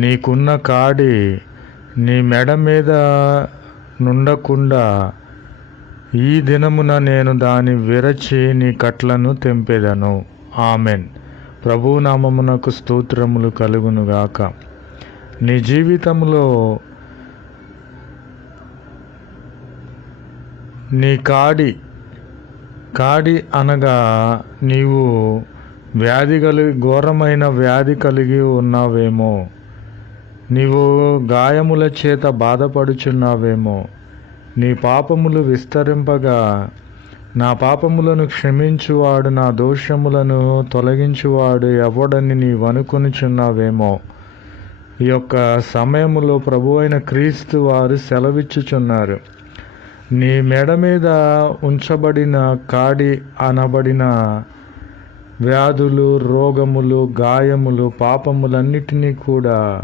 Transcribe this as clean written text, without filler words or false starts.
నీకున్న కాడి నీ మెడ మీద నుండకుండా ఈ దినమున నేను దాని విరచి నీ కట్లను తెంపెదను. ఆమెన్. ప్రభువు నామమునకు స్తోత్రములు కలుగునుగాక. నీ జీవితంలో నీ కాడి అనగా నీవు ఘోరమైన వ్యాధి కలిగి ఉన్నావేమో, నీవు గాయముల చేత బాధపడుచున్నావేమో, నీ పాపములు విస్తరింపగా నా పాపములను క్షమించువాడు, నా దోషములను తొలగించువాడు ఎవడని నీవనుకొనుచున్నావేమో. ఈ యొక్క సమయములో ప్రభువైన క్రీస్తు వారు సెలవిచ్చుచున్నారు. నీ మెడ మీద ఉంచబడిన కాడి అనబడిన వ్యాధులు, రోగములు, గాయములు, పాపములన్నిటినీ కూడా